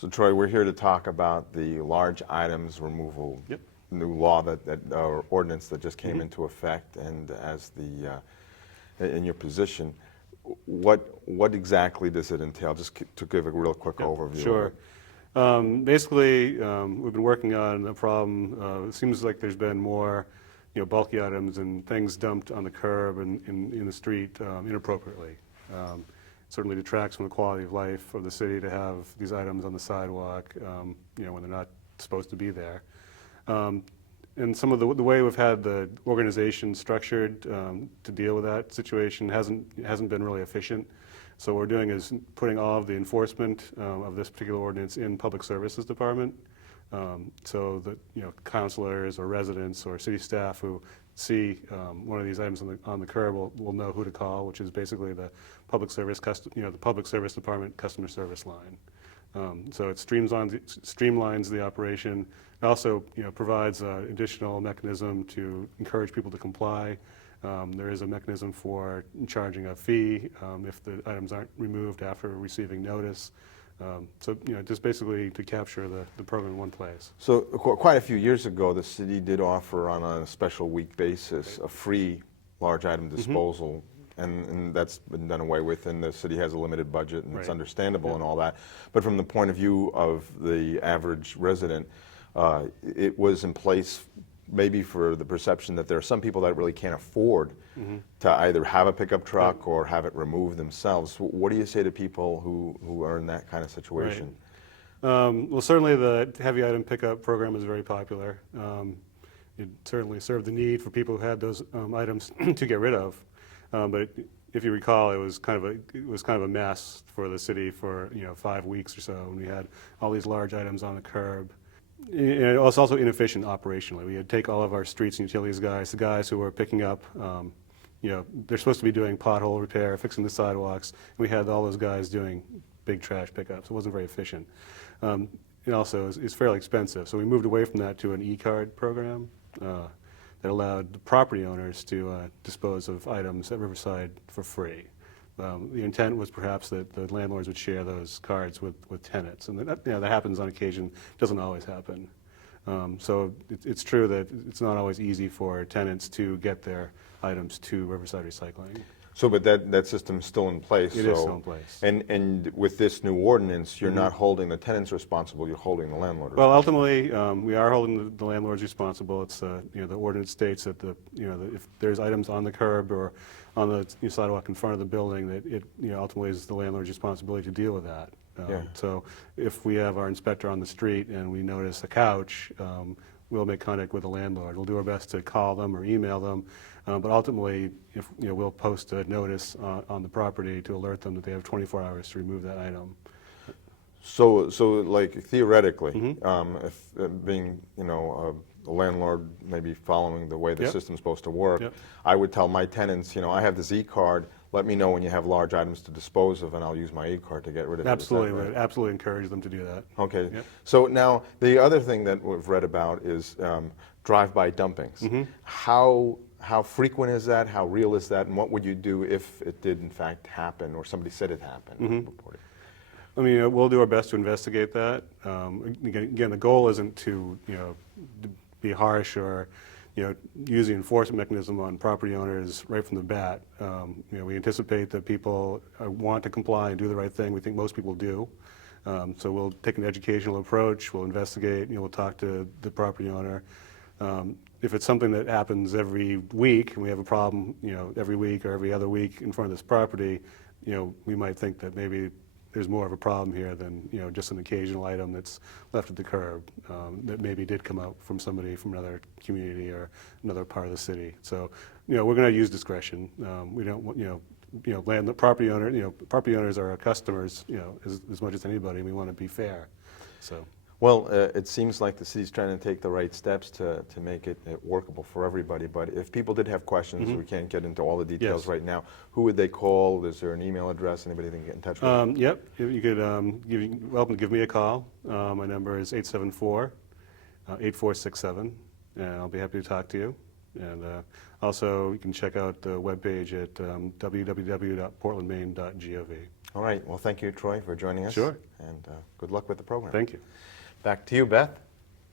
So Troy, we're here to talk about the large items removal Yep. new law or ordinance that just came into effect, and as in your position, what exactly does it entail? Just to give a real quick overview. Sure. Of it. Basically, we've been working on a problem. It seems like there's been more, bulky items and things dumped on the curb and in the street inappropriately. Certainly detracts from the quality of life of the city to have these items on the sidewalk, when they're not supposed to be there. And some of the way we've had the organization structured to deal with that situation hasn't been really efficient. So what we're doing is putting all of the enforcement of this particular ordinance in Public Services Department, so that counselors or residents or city staff who see one of these items on the curb will know who to call, which is basically the Public Service the Public Service Department customer service line. So it streamlines the operation. It also provides an additional mechanism to encourage people to comply. There is a mechanism for charging a fee if the items aren't removed after receiving notice. So just basically to capture the program in one place. So quite a few years ago, the city did offer on a special week basis a free large item disposal. And that's been done away with, and the city has a limited budget, and it's understandable and all that. But from the point of view of the average resident, it was in place maybe for the perception that there are some people that really can't afford to either have a pickup truck or have it removed themselves. What do you say to people who are in that kind of situation? Right. Well, certainly the heavy item pickup program is very popular. It certainly served the need for people who had those items to get rid of. But if you recall, it was kind of a mess for the city for 5 weeks or so, when we had all these large items on the curb. And it was also inefficient operationally. We had to take all of our streets and utilities guys, the guys who were picking up, they're supposed to be doing pothole repair, fixing the sidewalks. And we had all those guys doing big trash pickups. It wasn't very efficient. It also is fairly expensive. So we moved away from that to an e-card program that allowed the property owners to dispose of items at Riverside for free. The intent was perhaps that the landlords would share those cards with tenants, and that happens on occasion. Doesn't always happen. So it's true that it's not always easy for tenants to get their items to Riverside Recycling. So, but that system's still in place. It is still in place. And with this new ordinance, you're not holding the tenants responsible, you're holding the landlord responsible. Well, ultimately, we are holding the landlords responsible. It's the ordinance states that if there's items on the curb or on the sidewalk in front of the building, that it ultimately is the landlord's responsibility to deal with that. So if we have our inspector on the street and we notice a couch, we'll make contact with the landlord. We'll do our best to call them or email them, but ultimately, we'll post a notice on the property to alert them that they have 24 hours to remove that item. So like theoretically, if being a landlord maybe following the way the system's supposed to work, I would tell my tenants, I have this e-card. Let me know when you have large items to dispose of, and I'll use my e-card to get rid of it. Absolutely, we absolutely encourage them to do that. Okay. So now the other thing that we've read about is drive-by dumpings. How frequent is that? How real is that? And what would you do if it did in fact happen, or somebody said it happened? I mean, we'll do our best to investigate that. Again, the goal isn't to be harsh or use the enforcement mechanism on property owners right from the bat. We anticipate that people want to comply and do the right thing. We think most people do. So we'll take an educational approach. We'll investigate. We'll talk to the property owner. If it's something that happens every week and we have a problem, every week or every other week in front of this property, we might think that maybe there's more of a problem here than just an occasional item that's left at the curb that maybe did come out from somebody from another community or another part of the city. So we're going to use discretion. We don't want property owners are our customers as much as anybody. We want to be fair. So. Well, it seems like the city's trying to take the right steps to make it workable for everybody. But if people did have questions, we can't get into all the details right now. Who would they call? Is there an email address? Anybody they can get in touch with? Yep. You could welcome to give me a call. My number is 874-8467, and I'll be happy to talk to you. And also, you can check out the webpage at www.portlandmaine.gov. All right. Well, thank you, Troy, for joining us. Sure. And good luck with the program. Thank you. Back to you, Beth.